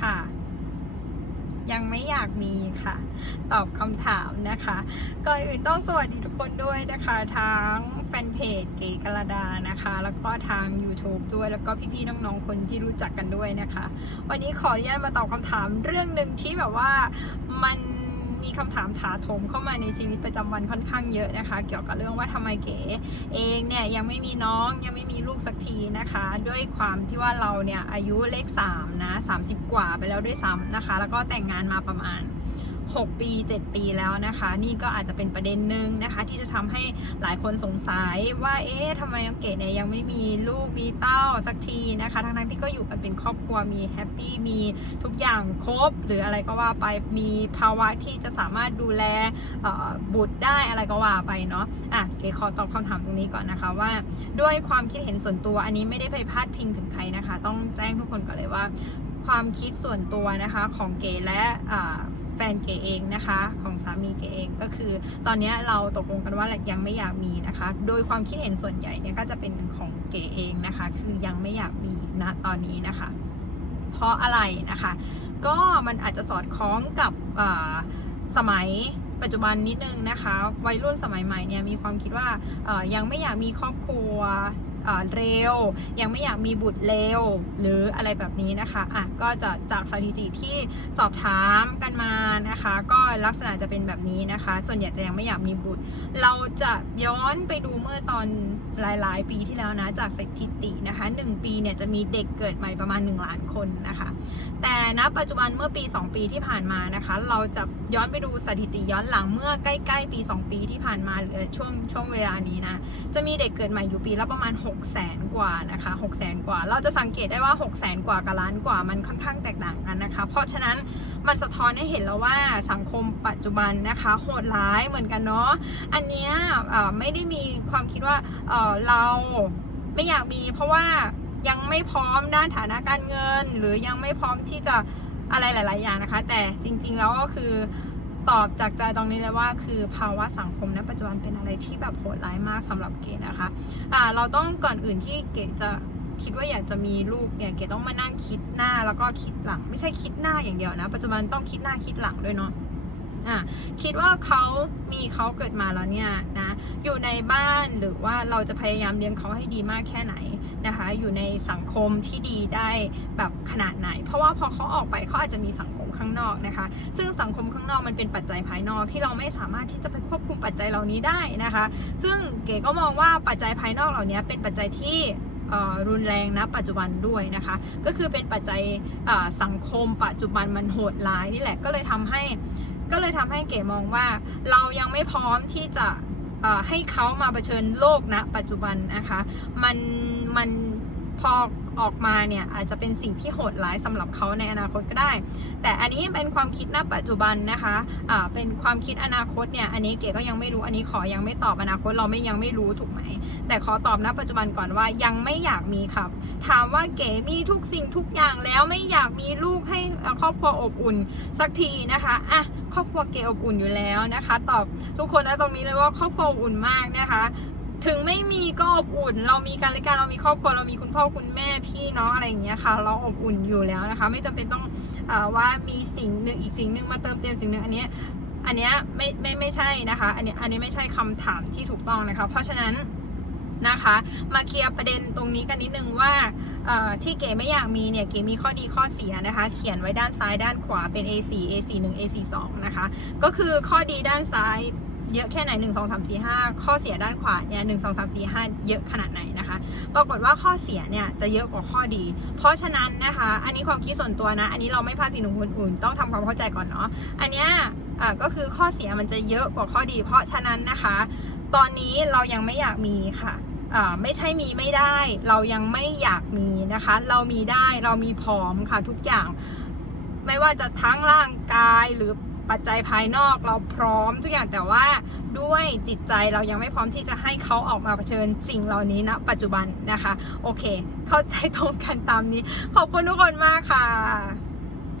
ค่ะ ยังไม่อยากมีค่ะ ตอบคำถามนะคะ ก่อนอื่นต้องสวัสดีทุกคนด้วยนะคะ ทั้งแฟนเพจเก๋กระดานะคะ แล้วก็ทาง YouTube ด้วยแล้วก็พี่ๆน้องๆคนที่รู้จักกันด้วยนะคะ วันนี้ขออนุญาตมาตอบคำถามเรื่องหนึ่งที่แบบว่ามัน มีคำถามถาโถมเข้ามาในชีวิตประจำวันค่อนข้างเยอะนะคะ เกี่ยวกับเรื่องว่าทำไมเก๋เองเนี่ยยังไม่มีน้องยังไม่มีลูกสักทีนะคะ ด้วยความที่ว่าเราเนี่ยอายุเลข3นะ30 กว่าไปแล้วด้วยซ้ำนะคะ แล้วก็แต่งงานมาประมาณ 6 ปี 7 ปีแล้วนะคะ นี่ก็อาจจะเป็นประเด็นหนึ่งนะคะ ที่จะทำให้หลายคนสงสัยว่าเอ๊ะทำไมน้องเกดเนี่ยยังไม่มีลูกมีเต้าสักทีนะคะทั้งๆที่ก็อยู่กันเป็นครอบครัวมีแฮปปี้มีทุกอย่างครบ หรืออะไรก็ว่าไปมีภาวะที่จะสามารถดูแลบุตรได้อะไรก็ว่าไปเนาะอะเกดขอตอบคำถามตรงนี้ก่อนนะคะว่า ด้วยความคิดเห็นส่วนตัวอันนี้ไม่ได้ไปพาดพิงถึงใครนะคะ ต้องแจ้งทุกคนก่อนเลยว่า ความคิดส่วนตัวนะคะของเก๋และแฟนเก๋เองนะคะของสามีเก๋เองก็คือ ตอนนี้เราตกลงกันว่ายังไม่อยากมีนะคะ โดยความคิดเห็นส่วนใหญ่เนี่ยก็จะเป็นของเก๋เองนะคะ คือยังไม่อยากมีนะตอนนี้นะคะ เพราะอะไรนะคะ ก็มันอาจจะสอดคล้องกับสมัยปัจจุบันนิดนึงนะคะ วัยรุ่นสมัยใหม่เนี่ยมีความคิดว่ายังไม่อยากมีครอบครัว เร็ว ยังไม่อยากมีบุตรเร็ว หรืออะไรแบบนี้นะคะอะก็จะจากสถิติที่สอบถามกันมานะคะ ก็ลักษณะจะเป็นแบบนี้นะคะ ส่วนใหญ่จะยังไม่อยากมีบุตร เราจะย้อนไปดูเมื่อตอนหลายๆ ปีที่แล้วนะ จากสถิตินะคะ 1 ปีเนี่ยจะมีเด็กเกิดใหม่ประมาณ 1 ล้านคนนะคะ แต่ณปัจจุบันเมื่อปี 2 ปีที่ผ่านมานะคะ เราจะย้อนไปดูสถิติย้อนหลังเมื่อใกล้ๆ ปี 2 ปีที่ผ่านมาหรือช่วงช่วงเวลานี้นะ จะมีเด็กเกิดใหม่อยู่ปีละประมาณ 6 0แสนกว่านะคะ6 0แสนกว่า เราจะสังเกตได้ว่า 6 0แสนกว่ากับล้านกว่ามันค่อนข้างแตกต่างกันนะคะ เพราะฉะนั้นมันสะท้อนให้เห็นแล้วว่าสังคมปัจจุบันนะคะโหดร้ายเหมือนกันเนาะอันเนี้ยไม่ได้มีความคิดว่าเราไม่อยากมีเพราะว่ายังไม่พร้อมด้านฐานะการเงิน หรือยังไม่พร้อมที่จะอะไรหลาย ๆ อย่างนะคะ แต่จริง ๆ แล้วก็คือตอบจากใจตรงนี้เลยว่าคือภาวะสังคมณปัจจุบันเป็นอะไรที่แบบโหดร้ายมากสำหรับเกดนะคะอ่าเราต้องก่อนอื่นที่เกดจะคิดว่าอยากจะมีลูกเนี่ยเกดต้องมานั่งคิดหน้าแล้วก็คิดหลัง ไม่ใช่คิดหน้าอย่างเดียวนะ ปัจจุบันต้องคิดหน้าคิดหลังด้วยเนาะ อะคิดว่าเขามีเขาเกิดมาแล้วเนี่ยนะอยู่ในบ้านหรือว่าเราจะพยายามเลี้ยงเขาให้ดีมากแค่ไหนนะคะ อยู่ในสังคมที่ดีได้แบบขนาดไหน เพราะว่าพอเขาออกไปเขาอาจจะมีสังคมข้างนอกนะคะ ซึ่งสังคมข้างนอกมันเป็นปัจจัยภายนอกที่เราไม่สามารถที่จะไปควบคุมปัจจัยเหล่านี้ได้นะคะ ซึ่งเก๋ก็มองว่าปัจจัยภายนอกเหล่านี้เป็นปัจจัยที่รุนแรงนะปัจจุบันด้วยนะคะ ก็คือเป็นปัจจัยสังคมปัจจุบันมันโหดร้ายนี่แหละก็เลยทำให้ ก็เลยทำให้เก๋มองว่าเรายังไม่พร้อมที่จะให้เขามาเผชิญโลกณปัจจุบันนะคะมันมันพอออกมาเนี่ยอาจจะเป็นสิ่งที่โหดร้ายสำหรับเขาในอนาคตก็ได้ แต่อันนี้เป็นความคิดณปัจจุบันนะคะอ่าเป็นความคิดอนาคตเนี่ยอันนี้เก๋ก็ยังไม่รู้อันนี้ขอยังไม่ตอบอนาคตเราไม่ยังไม่รู้ถูกไหม แต่ขอตอบณปัจจุบันก่อนว่ายังไม่อยากมีครับ ถามว่าเก๋มีทุกสิ่งทุกอย่างแล้วไม่อยากมีลูกให้ครอบครัวอบอุ่นสักทีนะคะอะ ครอบครัวเกอบอุ่นอยู่แล้วนะคะ ตอบทุกคนนะตรงนี้เลยว่าครอบครัวอบอุ่นมากนะคะ ถึงไม่มีก็อบอุ่น เรามีการรายการเรามีครอบครัวเรามีคุณพ่อคุณแม่พี่น้องอะไรอย่างเงี้ยค่ะ เราอบอุ่นอยู่แล้วนะคะ ไม่จำเป็นต้องอว่ามีสิ่งหนึ่งอีกสิ่งหนึ่งมาเติมเต็มสิ่งหนึ่งอันเนี้ยอันเนี้ยไม่ไม่ไม่ใช่นะคะ อันนี้อันนี้ไม่ใช่คำถามที่ถูกต้องนะคะ เพราะฉะนั้น นะคะ มาเคลียร์ประเด็นตรงนี้กันนิดนึงว่าที่เก๋ไม่อยากมีเนี่ยเก๋มีข้อดีข้อเสียนะคะ เขียนไว้ด้านซ้ายด้านขวาเป็น A4 A4 1 A4 2 นะคะ ก็คือข้อดีด้านซ้ายเยอะแค่ไหน 1 2 3 4 5 ข้อเสียด้านขวาเนี่ย1 2 3 4 5เยอะขนาดไหนนะคะ ปรากฏว่าข้อเสียเนี่ยจะเยอะกว่าข้อดี เพราะฉะนั้นนะคะ อันนี้ความคิดส่วนตัวนะ อันนี้เราไม่พาดพิงถึงคนอื่นต้องทำความเข้าใจก่อนเนาะ อันเนี้ยก็คือข้อเสียมันจะเยอะกว่าข้อดี เพราะฉะนั้นนะคะ ตอนนี้เรายังไม่อยากมีค่ะไม่ใช่มีไม่ได้ เรายังไม่อยากมีนะคะ เรามีได้เรามีพร้อมค่ะทุกอย่าง ไม่ว่าจะทั้งร่างกายหรือปัจจัยภายนอกเราพร้อมทุกอย่างแต่ว่าด้วยจิตใจเรายังไม่พร้อมที่จะให้เขาออกมาเผชิญสิ่งเหล่านี้ณปัจจุบันนะคะ โอเค เข้าใจตรงกันตามนี้ ขอบคุณทุกคนมากค่ะ